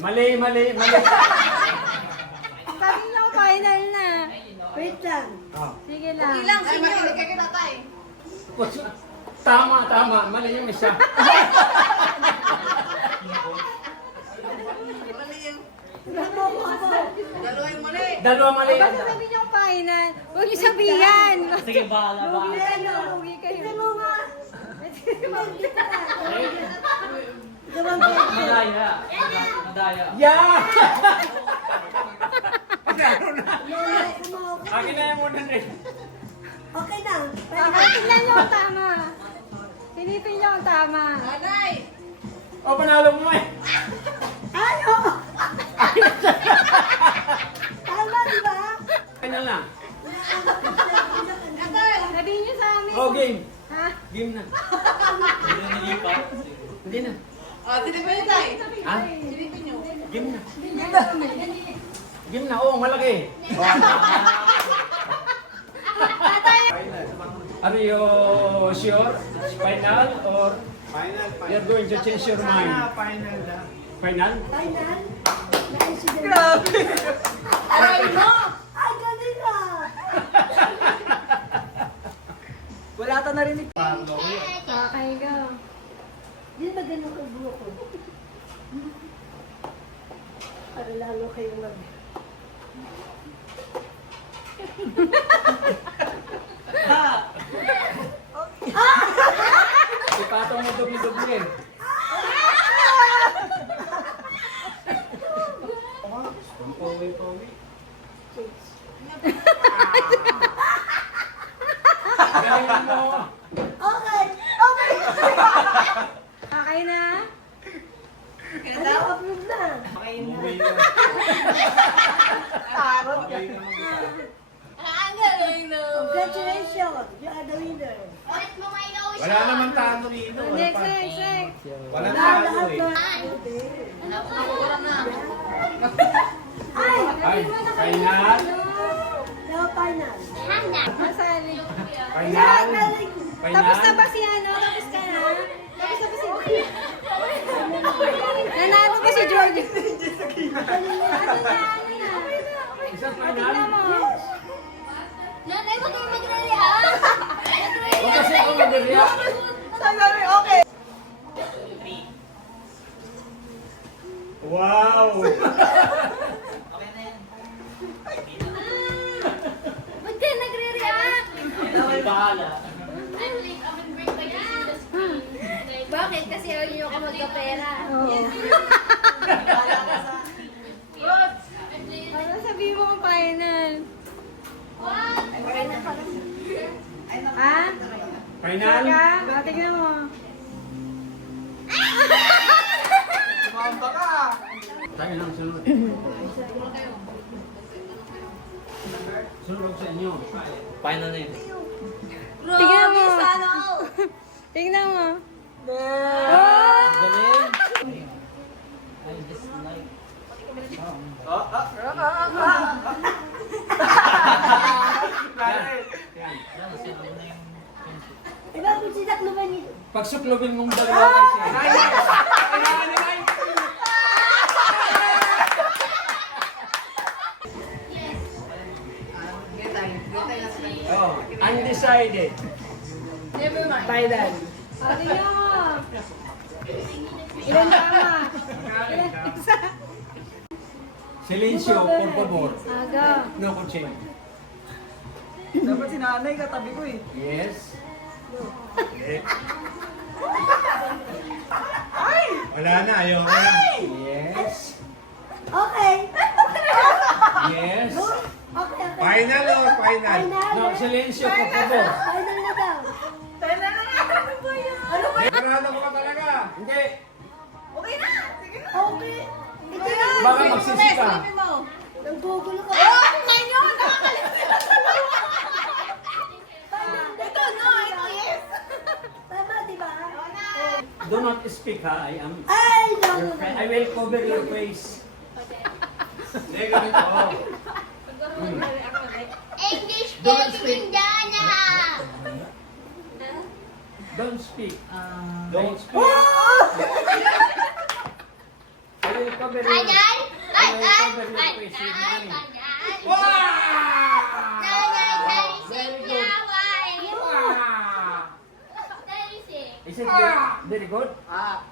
Mali. Sabi niyo, final na. Wait lang. Oh. Sige lang. Ilang senior? Tama. Mali yung isa. Dalawa mali. Basta sabi niyo final. Huwag niyo sabihan. Sige, bahala. Huwag kayo. Ano nga? Madaya. Yeah! Akin na yung muna rin. Okay na. Tingnan niyo ang tama. Silipin niyo ang tama. Anay! O, panalo mo eh. Ano? Tama, di ba? Final na. Sabihin niyo sa amin. O, game. Ha? Game na. Hindi na. Tinipin niyo tayo. Ha? Tinipin niyo. Game na. Game na. Oo, malaki. Are you sure? Final or you're going to change your mind? Final? Final? Na-incident. Aray mo! Ay, galing na. Wala ta narinig. Okay, go. Yun ba ganun ang buho ko? Para lalo kayo mag... Ipatong mo dubli-dubli. Pawi. Galingan mo. Okay! Okay na? Ano, approve na. Congratulations! You are the winner. Wala naman talo dito. Next. Walang Lahat talo eh. na. Ay! Ay, final. Now final. Masali. Final. Tapos na Final. ba si ano? Tapos ka na? Tapos na ba si... Nanalo ba si George? Ano na? Isang Tingnan final. mo. Nanay, huwag kayo mag-react! O kasi ako mag-react. Sabi, okay. Wow! Ba't kayo nagre-react? Bahala. Bakit? Kasi ayaw niyo ako magkapera. Oo. Ano sabihin mo ang final? Ha? Final. Ka? Tingnan mo. Tayo lang sunod. Sunod sa inyo. Final na yun. Tingnan mo. Sana all. Tingnan mo. Galing. I just like... Iba kung sinakluban niyo. Pagsuklubin mong dalawa kasi. Oh, undecided. Never mind. Final. O, tingnan mo. Ilan tama? Ilan isa? Silencio, por favor. Aga. No coaching. Dapat si nanay katabi ko eh. Yes. Wala na, ayaw na. Yes. Okay. Yes. Okay. Final or final? Final. No, silencio, por favor. Final na daw. Sigurado ko ka talaga. Hindi. Okay na! Sige na! Okay. Ito na. Baka magsisi ka. Silipin mo. Nanggugulo ka. Oh! Kumain nyo! Nakakalimut na Ito, no! Ito, yes! Tama, di ba? Do not speak ha. I am Ay, no, your no, friend. no. I will cover your face. Hindi, ganito. English Don't speaking speak. Indiana! Don't speak. Don't speak. Are you you cover your... Panay! Ay, cover your face with money. Panay! Wow! Nanay, Very narisip good. yawa. Wow! Narisip. Is it very good? Ah,